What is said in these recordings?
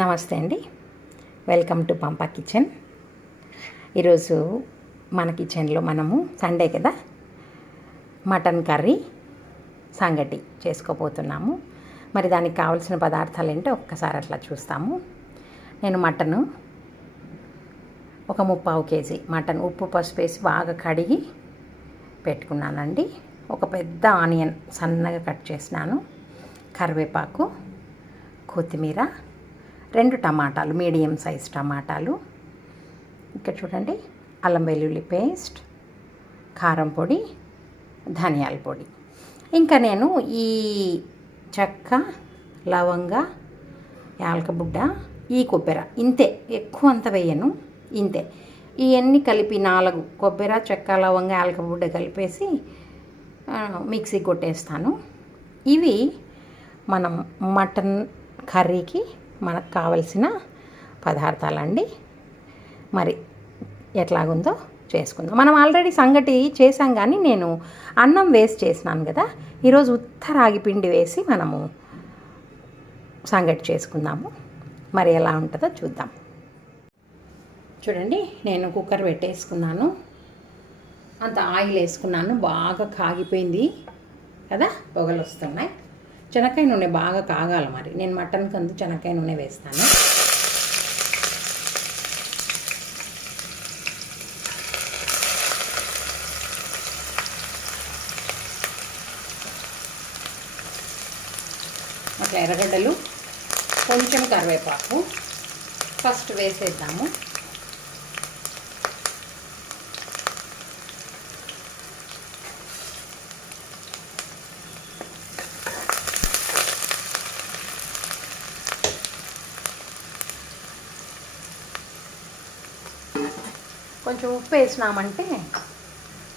నమస్తే అండి. Welcome to Pampa kitchen. ఈరోజు మన కిచెన్లో మనము సండే కదా మటన్ కర్రీ సంగటి చేసుకోబోతున్నాము. మరి దానికి కావాల్సిన పదార్థాలు ఏంటో ఒక్కసారి అట్లా చూస్తాము. నేను మటను ఒక 3/4 కేజీ మటన్ ఉప్పు పసుపు వేసి బాగా కడిగి పెట్టుకున్నానండి. ఒక పెద్ద ఆనియన్ సన్నగా కట్ చేసినాను, కరివేపాకు, కొత్తిమీర, 2 టమాటాలు మీడియం సైజ్ టమాటాలు, ఇక్కడ చూడండి అల్లం వెల్లుల్లి పేస్ట్, కారం పొడి, ధనియాల పొడి. ఇంకా నేను ఈ చెక్క, లవంగ, యాలకబుడ్డ, ఈ కొబ్బరి ఇంతే, ఎక్కువ అంత వేయను, ఇంతే. ఇవన్నీ కలిపి 4 కొబ్బరి, చెక్క, లవంగ, యాలకబుడ్డ కలిపేసి మిక్సీ కొట్టేస్తాను. ఇవి మనం మటన్ కర్రీకి మనకు కావలసిన పదార్థాలండి. మరి ఎట్లాగుందో చేసుకుందాం. మనం ఆల్రెడీ సంగటి చేసాం, కానీ నేను అన్నం వేసి చేసినాను కదా. ఈరోజు ఉత్త రాగి పిండి వేసి మనము సంగటి చేసుకుందాము. మరి ఎలా ఉంటుందో చూద్దాం. చూడండి, నేను కుక్కర్ పెట్టేసుకున్నాను, అంత ఆయిల్ వేసుకున్నాను, బాగా కాగిపోయింది కదా, పొగలు వస్తున్నాయి. శనక్కాయ నూనె బాగా కాగాలి. మరి నేను మటన్ కందు శనక్కాయ నూనె వేస్తాను. అట్లా ఎర్రగడ్డలు, కొంచెం కరివేపాకు ఫస్ట్ వేసేద్దాము. కొంచెం ఉప్పు వేసినామంటే,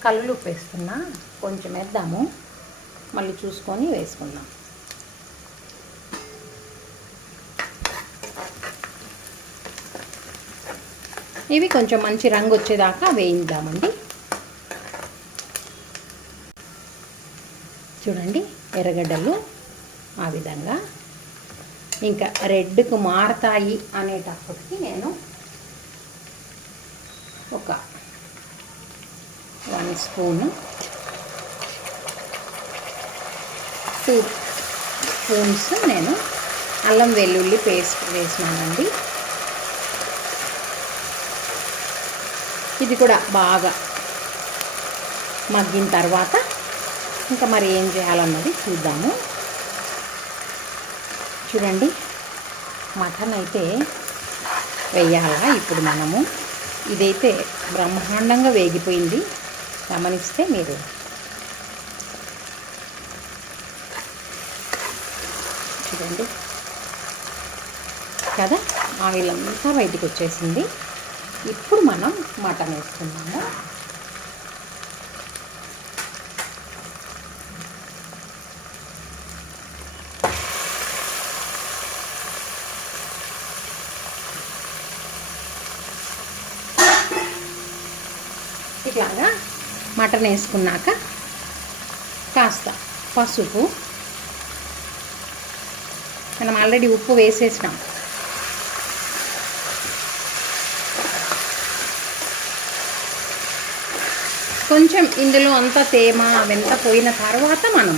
కల్లులు ఉప్పు వేస్తున్నా, కొంచెం వేద్దాము, మళ్ళీ చూసుకొని వేసుకుందాం. ఇవి కొంచెం మంచి రంగు వచ్చేదాకా వేయిద్దామండి. చూడండి, ఎర్రగడ్డలు ఆ విధంగా ఇంకా రెడ్కు మారతాయి అనేటప్పటికి నేను ఒక 1 స్పూను, 2 స్పూన్స్ నేను అల్లం వెల్లుల్లి పేస్ట్ వేసినానండి. ఇది కూడా బాగా మగ్గిన తర్వాత ఇంకా మరి ఏం చేయాలన్నది చూద్దాము. చూడండి, మటన్ అయితే వేయాలా ఇప్పుడు మనము. ఇదైతే బ్రహ్మాండంగా వేగిపోయింది, గమనిస్తే మీరు. చూడండి కదా, ఆయిల్ అంతా బయటికి వచ్చేసింది. ఇప్పుడు మనం మటన్ వేసుకున్నాము. ఇట్లాగా మటన్ వేసుకున్నాక కాస్త పసుపు, మనం ఆల్రెడీ ఉప్పు వేసేసినాం, కొంచెం ఇందులో అంతా తేమ అవంతా పోయిన తర్వాత మనం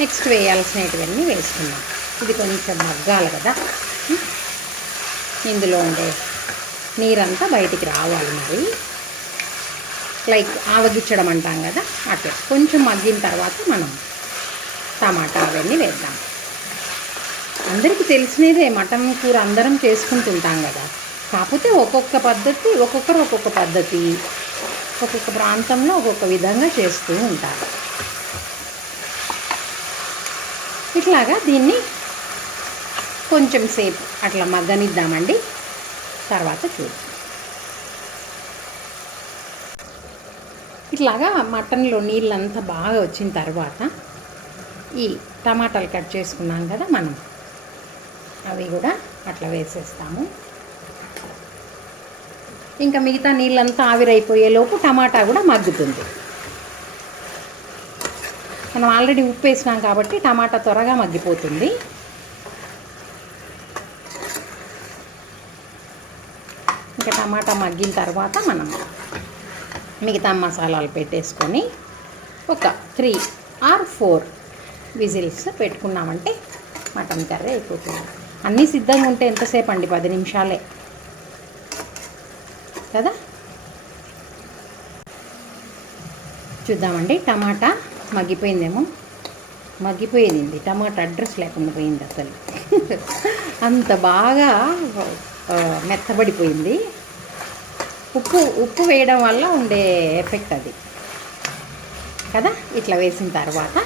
నెక్స్ట్ వేయాల్సినటువన్నీ వేసుకున్నాం. ఇది కొంచెం మగ్గాలి కదా, ఇందులో ఉండే నీరంతా బయటికి రావాలి. మరి లైక్ ఆవగిచ్చడం అంటాం కదా, అట్లా కొంచెం మగ్గిన తర్వాత మనం టమాటా అవన్నీ వేద్దాం. అందరికీ తెలిసినదే, మటన్ కూర అందరం చేసుకుంటుంటాం కదా. కాకపోతే ఒక్కొక్క పద్ధతి, ఒక్కొక్కరు ఒక్కొక్క పద్ధతి, ఒక్కొక్క ప్రాంతంలో ఒక్కొక్క విధంగా చేస్తూ ఉంటారు. ఇట్లాగా దీన్ని కొంచెం సేపు అట్లా మగ్గనిద్దామండి, తర్వాత చూద్దాం. ఇట్లాగా మటన్లో నీళ్ళంతా బాగా వచ్చిన తర్వాత ఈ టమాటాలు కట్ చేసుకున్నాం కదా మనం, అవి కూడా అట్లా వేసేస్తాము. ఇంకా మిగతా నీళ్ళంతా ఆవిరైపోయేలోపు టమాటా కూడా మగ్గుతుంది. మనం ఆల్రెడీ ఉప్పు వేసినాం కాబట్టి టమాటా త్వరగా మగ్గిపోతుంది. ఇంకా టమాటా మగ్గిన తర్వాత మనం మిగతా మసాలాలు పెట్టేసుకొని ఒక 3 or 4 విజిల్స్ పెట్టుకున్నామంటే మటన్ కర్రీ అయిపోతుంది. అన్నీ సిద్ధంగా ఉంటే ఎంతసేపు అండి, 10 నిమిషాలే కదా. చూద్దామండి, టమాటా మగ్గిపోయిందేమో. మగ్గిపోయింది, టమాటా అడ్రస్ లేకుండా పోయింది అసలు. అంత బాగా మెత్తబడిపోయింది. ఉప్పు వేయడం వల్ల ఉండే ఎఫెక్ట్ అది కదా. ఇట్లా వేసిన తర్వాత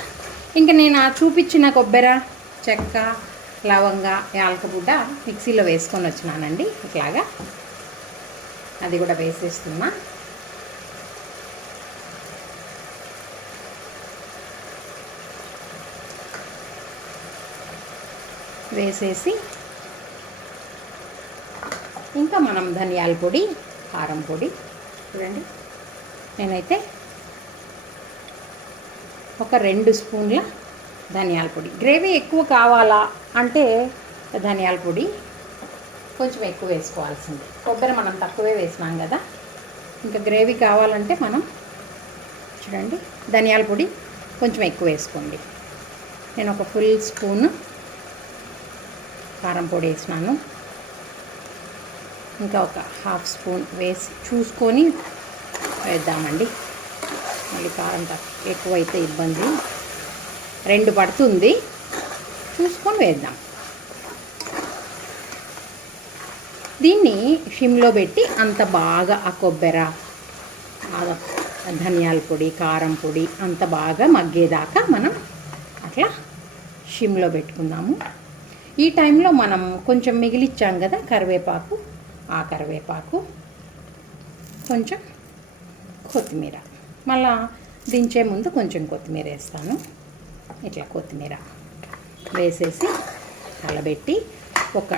ఇంకా నేను చూపించిన కొబ్బరి, చెక్క, లవంగ, యాలకబుడ్డ మిక్సీలో వేసుకొని వచ్చినానండి. ఇట్లాగా అది కూడా వేసేస్తున్నా. వేసేసి ఇంకా మనం ధనియాల పొడి, కారం పొడి, చూడండి నేనైతే ఒక 2 స్పూన్ల ధనియాల పొడి. గ్రేవీ ఎక్కువ కావాలా అంటే ధనియాల పొడి కొంచెం ఎక్కువ వేసుకోవాల్సింది. కొబ్బరి మనం తక్కువే వేసినాం కదా. ఇంకా గ్రేవీ కావాలంటే మనం చూడండి ధనియాల పొడి కొంచెం ఎక్కువ వేసుకోండి. నేను ఒక ఫుల్ స్పూన్ కారం పొడి వేసినాను. ఇంకా ఒక హాఫ్ స్పూన్ వేసి చూసుకొని వేద్దామండి. మళ్ళీ కారం ఎక్కువైతే ఇబ్బంది, 2 పడుతుంది, చూసుకొని వేద్దాం. దీన్ని షిమ్లో పెట్టి అంత బాగా ఆ కొబ్బరి, ధనియాల పొడి, కారం పొడి అంత బాగా మగ్గేదాకా మనం అట్లా షిమ్లో పెట్టుకుందాము. ఈ టైంలో మనం కొంచెం మిగిలిచ్చాం కదా కరివేపాకు, ఆ కరివేపాకు, కొంచెం కొత్తిమీర, మళ్ళా దించే ముందు కొంచెం కొత్తిమీర వేస్తాను. ఇట్లా కొత్తిమీర వేసేసి కలబెట్టి ఒక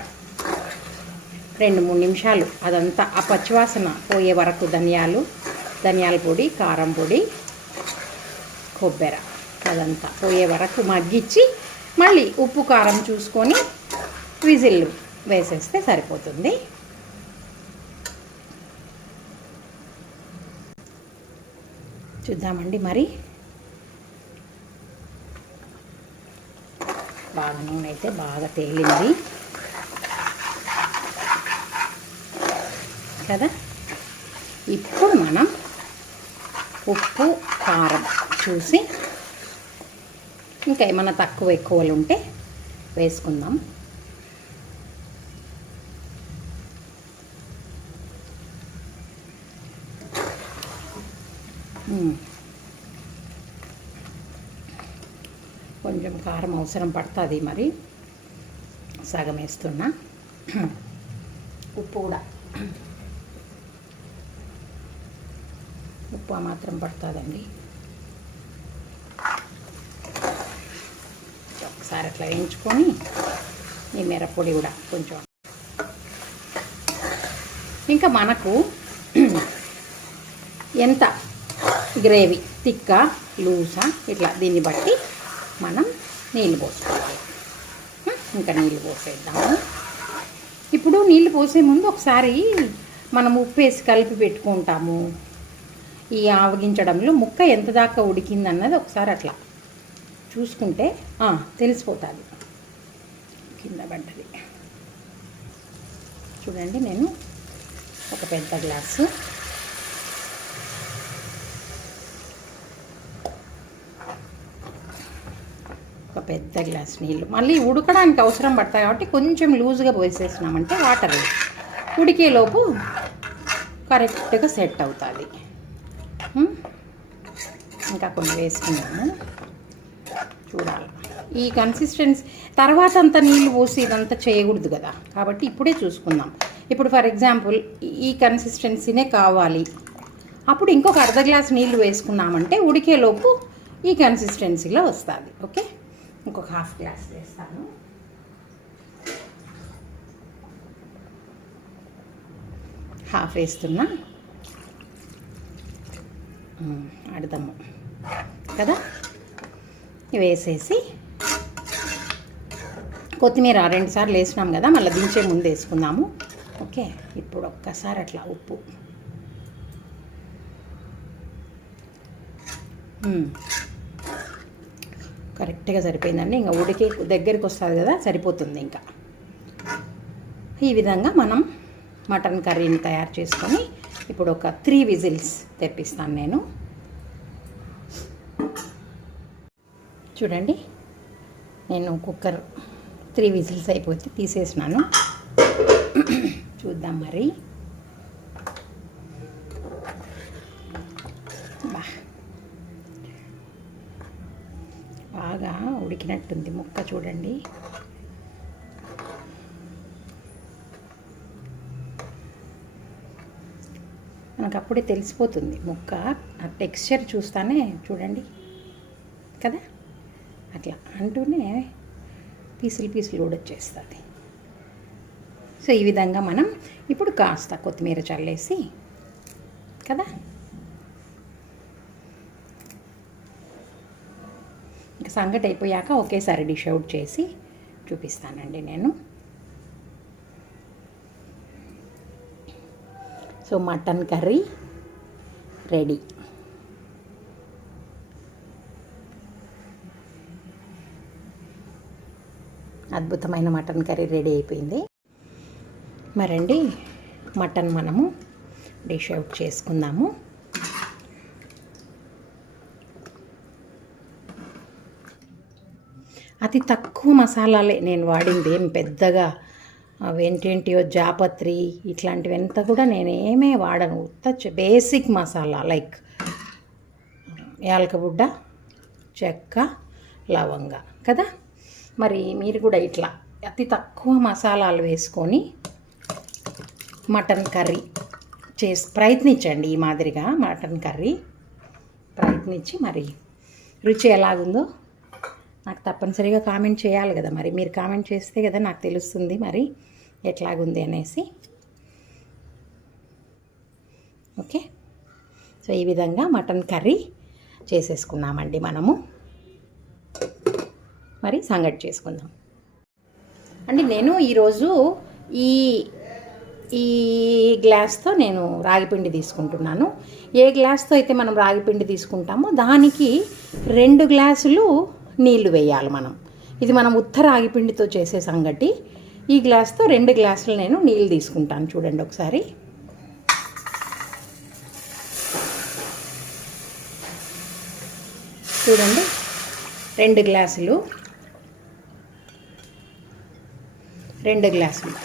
2-3 నిమిషాలు అదంతా ఆ పచ్చివాసన పోయే వరకు ధనియాల పొడి, కారం పొడి, కొబ్బరి అదంతా పోయే వరకు మగ్గించి మళ్ళీ ఉప్పు కారం చూసుకొని విజిల్ వేసేస్తే సరిపోతుంది. చూద్దామండి, మరి బాగా నూనె అయితే బాగా తేలింది కదా. ఇప్పుడు మనం ఉప్పు కారం చూసి ఇంకా ఏమైనా తక్కువ ఎక్కువలు ఉంటే వేసుకుందాం. కొంచెం కారం అవసరం పడుతుంది, మరి సగం వేస్తున్నా. ఉప్పు కూడా ఉప్పు మాత్రం పడుతుందండి. ఒకసారి అట్లా వేయించుకొని ఈ మిరప్పొడి కూడా కొంచెం. ఇంకా మనకు ఎంత గ్రేవీ తిక్కా లూసా ఇట్లా దీన్ని బట్టి మనం నీళ్ళు పోసుకోవాలి. ఇంకా నీళ్ళు పోసేద్దాము. ఇప్పుడు నీళ్ళు పోసే ముందు ఒకసారి మనం ఉప్పు వేసి కలిపి పెట్టుకుంటాము. ఈ ఆవగించడంలో ముక్క ఎంత దాకా ఉడికిందన్నది ఒకసారి అట్లా చూసుకుంటే తెలిసిపోతుంది. కింద పడ్డది చూడండి. నేను ఒక పెద్ద గ్లాసు నీళ్ళు మళ్ళీ ఉడకడానికి అవసరం పడతాయి కాబట్టి కొంచెం లూజ్గా పోసేసినామంటే వాటర్ ఉడికేలోపు కరెక్ట్గా సెట్ అవుతుంది. ఇంకా కొన్ని వేసుకున్నాము, చూడాలి ఈ కన్సిస్టెన్సీ. తర్వాత అంతా నీళ్ళు పోసి ఇదంతా చేయకూడదు కదా, కాబట్టి ఇప్పుడే చూసుకుందాం. ఇప్పుడు ఫర్ ఎగ్జాంపుల్ ఈ కన్సిస్టెన్సీనే కావాలి, అప్పుడు ఇంకొక అర్ధ గ్లాస్ నీళ్ళు వేసుకున్నామంటే ఉడికేలోపు ఈ కన్సిస్టెన్సీలో వస్తుంది. ఓకే, ఇంకొక హాఫ్ గ్లాస్ వేస్తాను. హాఫ్ వేస్తున్నా, అడదాము కదా. వేసేసి కొత్తిమీర 2 సార్లు వేసినాం కదా, మళ్ళీ దించే ముందు వేసుకుందాము. ఓకే, ఇప్పుడు ఒక్కసారి అట్లా ఉప్పు కరెక్ట్గా సరిపోయిందండి. ఇంకా ఉడికి దగ్గరికి వస్తుంది కదా, సరిపోతుంది. ఇంకా ఈ విధంగా మనం మటన్ కర్రీని తయారు చేసుకొని ఇప్పుడు ఒక 3 విజిల్స్ తెప్పిస్తాను నేను. చూడండి, నేను కుక్కర్ 3 విజిల్స్ అయిపోతే తీసేసినాను. చూద్దాం మరి. బాగా ఉడికినట్టుంది ముక్క, చూడండి. మనకు అప్పుడే తెలిసిపోతుంది ముక్క, ఆ టెక్స్చర్ చూస్తానే చూడండి కదా, అట్లా అంటూనే పీసులు కూడా వచ్చేస్తుంది. సో ఈ విధంగా మనం ఇప్పుడు కాస్త కొత్తిమీర చల్లేసి కదా, ఇంకా సంగటి అయిపోయాక ఒకేసారి డిష్ అవుట్ చేసి చూపిస్తానండి నేను. So mutton curry ready. అద్భుతమైన మటన్ కర్రీ రెడీ అయిపోయింది. మరండి, మటన్ మనము డిష్ అవుట్ చేసుకుందాము. అతి తక్కువ మసాలాలే నేను వాడింది, ఏం పెద్దగా అవేంటేంటియో జాపత్రి ఇట్లాంటివంతా కూడా నేనేమే వాడను. బేసిక్ మసాలా లైక్ యాలకబుడ్డ, చెక్క, లవంగ కదా. మరి మీరు కూడా ఇట్లా అతి తక్కువ మసాలాలు వేసుకొని మటన్ కర్రీ ప్రయత్నించండి. ఈ మాదిరిగా మటన్ కర్రీ ప్రయత్నించి మరి రుచి ఎలాగుందో నాకు తప్పనిసరిగా కామెంట్ చేయాలి కదా. మరి మీరు కామెంట్ చేస్తే కదా నాకు తెలుస్తుంది మరి ఎట్లాగుంది అనేసి. ఓకే, సో ఈ విధంగా మటన్ కర్రీ చేసేసుకున్నామండి మనము. మరి సంగటి చేసుకుందాం అండి. నేను ఈరోజు ఈ గ్లాస్తో నేను రాగిపిండి తీసుకుంటున్నాను. ఏ గ్లాస్తో అయితే మనం రాగిపిండి తీసుకుంటామో దానికి 2 గ్లాసులు నీళ్లు వేయాలి మనం. ఇది మనం ఉత్త రాగిపిండితో చేసే సంగటి. ఈ గ్లాస్తో 2 గ్లాసులు నేను నీళ్ళు తీసుకుంటాను. చూడండి ఒకసారి. చూడండి, 2 గ్లాసులు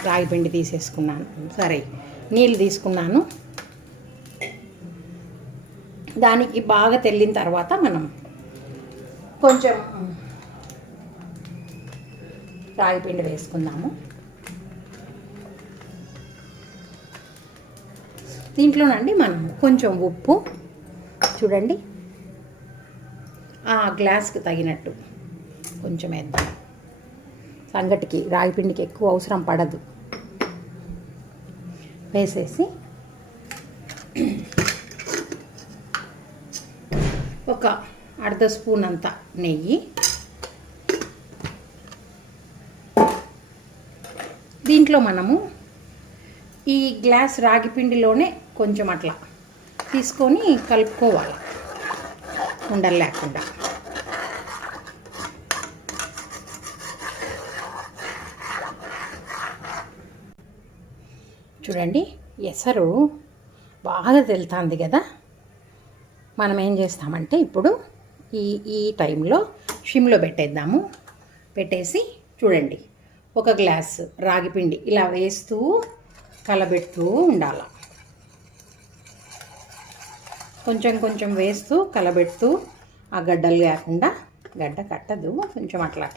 రాగిపిండి తీసేసుకున్నాను. సరే, నీళ్ళు తీసుకున్నాను. దానికి బాగా తెల్లిన తర్వాత మనం కొంచెం రాగిపిండి వేసుకుందాము. దీంట్లోనండి మనం కొంచెం ఉప్పు, చూడండి ఆ గ్లాస్కి తగినట్టు కొంచెం వేద్దాం. సంగటికి రాగిపిండికి ఎక్కువ అవసరం పడదు. వేసేసి ఒక 1/2 స్పూన్ అంత నెయ్యి, దీంట్లో మనము ఈ గ్లాస్ రాగిపిండిలోనే కొంచెం అట్లా తీసుకొని కలుపుకోవాలి ఉండలు లేకుండా. చూడండి, ఎసరు బాగా తెలుతుంది కదా. మనం ఏం చేస్తామంటే ఇప్పుడు ఈ టైంలో షిమ్లో పెట్టేద్దాము. పెట్టేసి చూడండి, 1 గ్లాసు రాగిపిండి ఇలా వేస్తూ కలబెడుతూ ఉండాలి. కొంచెం వేస్తూ కలబెడుతూ, ఆ గడ్డలు లేకుండా, గడ్డ కట్టదు, కొంచెం అట్లా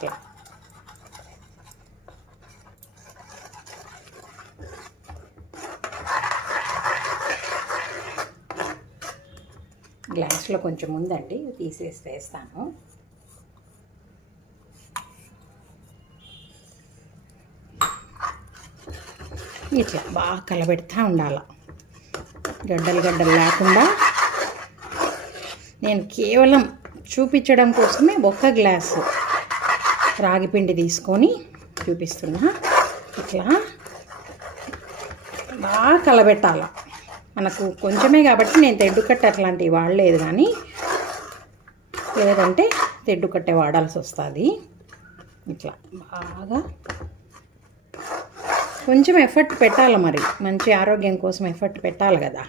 గ్లాస్లో కొంచెం ఉందండి, తీసేసి వేస్తాను. ఇట్లా బాగా కలబెడతా ఉండాలి, గడ్డలు లేకుండా. నేను కేవలం చూపించడం కోసమే 1 గ్లాసు రాగిపిండి తీసుకొని చూపిస్తున్నా. ఇట్లా బాగా కలబెట్టాల. మనకు కొంచెమే కాబట్టి నేను తెడ్డుకట్ట అట్లాంటివి వాడలేదు, కానీ లేదంటే తెడ్డుకట్టే వాడాల్సి వస్తుంది. ఇట్లా బాగా కొంచెం ఎఫర్ట్ పెట్టాలి, మరి మంచి ఆరోగ్యం కోసం ఎఫర్ట్ పెట్టాలి కదా.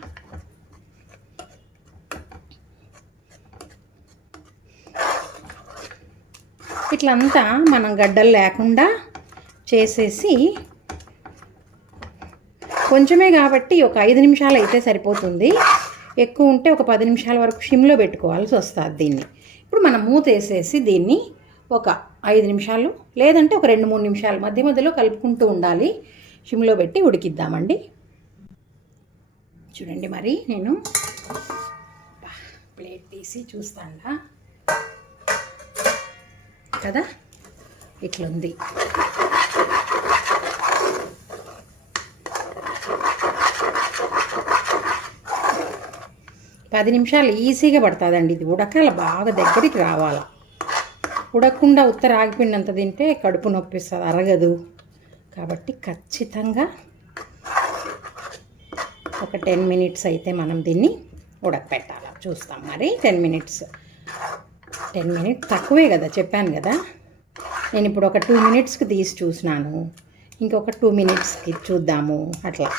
ఇట్లంతా మనం గడ్డలు లేకుండా చేసేసి, కొంచెమే కాబట్టి ఒక 5 నిమిషాలు అయితే సరిపోతుంది. ఎక్కువ ఉంటే ఒక 10 నిమిషాల వరకు సిమ్లో పెట్టుకోవాల్సి వస్తుంది దీన్ని. ఇప్పుడు మనం మూత వేసేసి దీన్ని ఒక 5 నిమిషాలు లేదంటే ఒక 2-3 నిమిషాలు మధ్య మధ్యలో కలుపుకుంటూ ఉండాలి. సిమ్లో పెట్టి ఉడికిద్దామండి. చూడండి, మరి నేను ప్లేట్ తీసి చూస్తాను కదా, ఇట్లుంది. పది నిమిషాలు ఈజీగా పడుతుందండి. ఇది ఉడకాల, బాగా దగ్గరికి రావాల. ఉడకకుండా ఉత్తర ఆగిపోయినంత తింటే కడుపు నొప్పిస్తుంది, అరగదు. కాబట్టి ఖచ్చితంగా ఒక 10 మినిట్స్ అయితే మనం దీన్ని ఉడకపెట్టాలి. చూస్తాం మరి 10 మినిట్స్ తక్కువే కదా, చెప్పాను కదా. నేను ఇప్పుడు ఒక 2 మినిట్స్కి తీసి చూసినాను, ఇంకొక 2 మినిట్స్కి చూద్దాము. అట్లా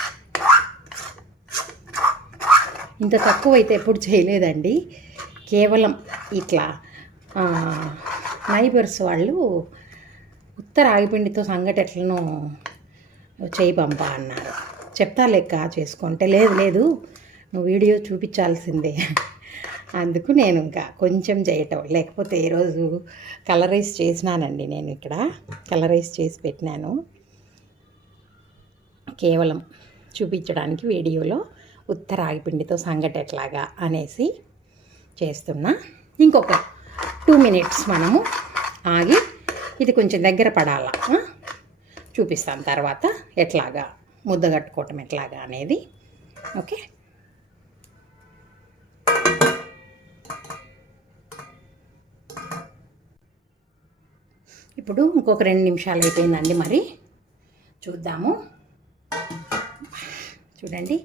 ఇంత తక్కువ అయితే ఎప్పుడు చేయలేదండి. కేవలం ఇట్లా నైబర్స్ వాళ్ళు ఉత్తర ఆగిపిండితో సంగటి ఎట్లనో చేయి పంపా అన్నారు. చెప్తా లెక్క చేసుకుంటే, లేదు నువ్వు వీడియో చూపించాల్సిందే. అందుకు నేను ఇంకా కొంచెం చేయటం, లేకపోతే ఈరోజు కలరైజ్ చేసినానండి. నేను ఇక్కడ కలరైజ్ చేసి పెట్టినాను, కేవలం చూపించడానికి వీడియోలో ఉత్తర ఆగిపిండితో సంగటి ఎట్లాగా అనేసి చేస్తున్నా. ఇంకొక 2 మినిట్స్ మనము ఆగి ఇది కొంచెం దగ్గర పడాలా, చూపిస్తాను తర్వాత ఎట్లాగా ముద్ద కట్టుకోవటం ఎట్లాగా అనేది. ఓకే, ఇప్పుడు ఇంకొక 2 నిమిషాలు అయిపోయిందండి. మరి చూద్దాము. చూడండి,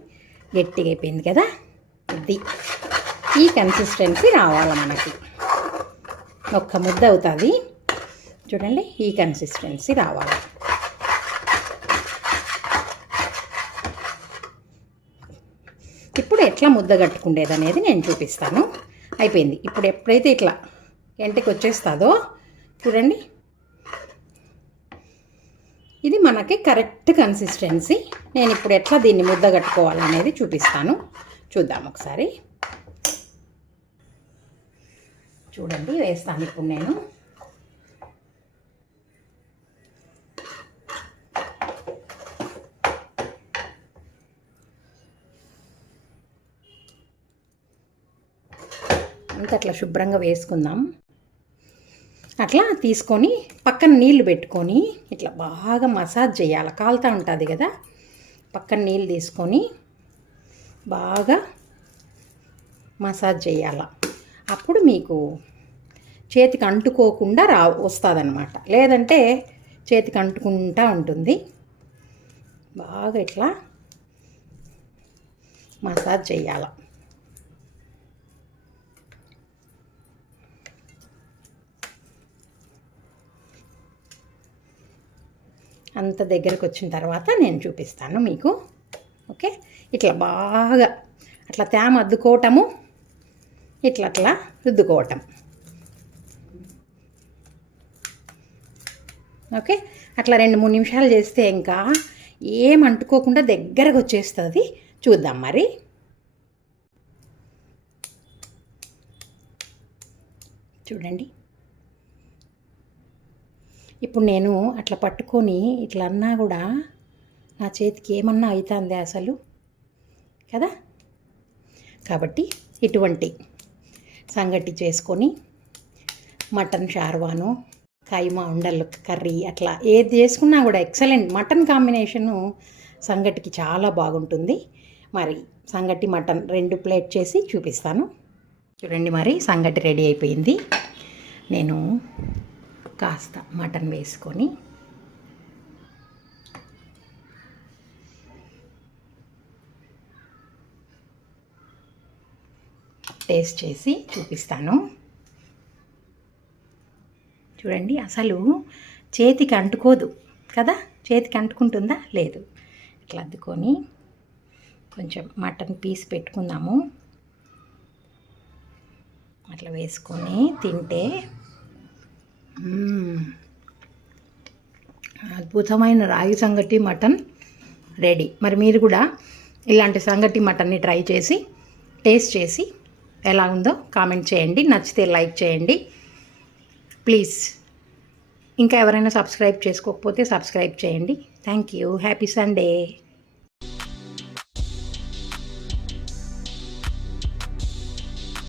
గట్టిగా అయిపోయింది కదా. ఇది ఈ కన్సిస్టెన్సీ రావాలి మనకి. ఒక్క ముద్ద అవుతుంది. చూడండి, ఈ కన్సిస్టెన్సీ రావాలి. ఇప్పుడు ఎట్లా ముద్ద కట్టుకుండేది అనేది నేను చూపిస్తాను. అయిపోయింది. ఇప్పుడు ఎప్పుడైతే ఇట్లా ఎంటకి వచ్చేస్తుందో చూడండి, ఇది మనకి కరెక్ట్ కన్సిస్టెన్సీ. నేను ఇప్పుడు ఎట్లా దీన్ని ముద్ద కట్టుకోవాలనేది చూపిస్తాను. చూద్దాం ఒకసారి. చూడండి, వేస్తాను ఇప్పుడు నేను. అంత అట్లా శుభ్రంగా వేసుకుందాం. అట్లా తీసుకొని పక్కన నీళ్లు పెట్టుకొని ఇట్లా బాగా మసాజ్ చేయాలి. కాలుతూ ఉంటుంది కదా, పక్కన నీళ్ళు తీసుకొని బాగా మసాజ్ చేయాలి. అప్పుడు మీకు చేతికి అంటుకోకుండా వస్తుందన్నమాట. లేదంటే చేతికి అంటుకుంటూ ఉంటుంది. బాగా ఇట్లా మసాజ్ చేయాలి. అంత దగ్గరకు వచ్చిన తర్వాత నేను చూపిస్తాను మీకు. ఓకే, ఇట్లా బాగా అట్లా తేమ అద్దుకోవటము, ఇట్లా రుద్దుకోవటం. ఓకే, అట్లా 2-3 నిమిషాలు చేస్తే ఇంకా ఏం అంటుకోకుండా దగ్గరకు వచ్చేస్తుంది. చూద్దాం మరి. చూడండి, ఇప్పుడు నేను అట్లా పట్టుకొని ఇట్లా అన్నా కూడా నా చేతికి ఏమన్నా అవుతుంది అసలు కదా. కాబట్టి ఇటువంటి సంగటి చేసుకొని మటన్ షార్వాను, కైమా ఉండలు కర్రీ అట్లా ఏది చేసుకున్నా కూడా ఎక్సలెంట్. మటన్ కాంబినేషను సంగటికి చాలా బాగుంటుంది. మరి సంగటి మటన్ 2 ప్లేట్ చేసి చూపిస్తాను. చూడండి, మరి సంగటి రెడీ అయిపోయింది. నేను కాస్త మటన్ వేసుకొని టేస్ట్ చేసి చూపిస్తాను. చూడండి, అసలు చేతికి అంటుకోదు కదా. చేతికి అంటుకుంటుందా? లేదు. ఇట్లా అద్దుకొని కొంచెం మటన్ పీస్ పెట్టుకుందాము. అట్లా వేసుకొని తింటే అద్భుతమైన రాగి సంగటి మటన్ రెడీ. మరి మీరు కూడా ఇలాంటి సంగటి మటన్ని ట్రై చేసి టేస్ట్ చేసి ఎలా ఉందో కామెంట్ చేయండి. నచ్చితే లైక్ చేయండి ప్లీజ్. ఇంకా ఎవరైనా సబ్స్క్రైబ్ చేసుకోకపోతే సబ్స్క్రైబ్ చేయండి. Thank you. Happy Sunday.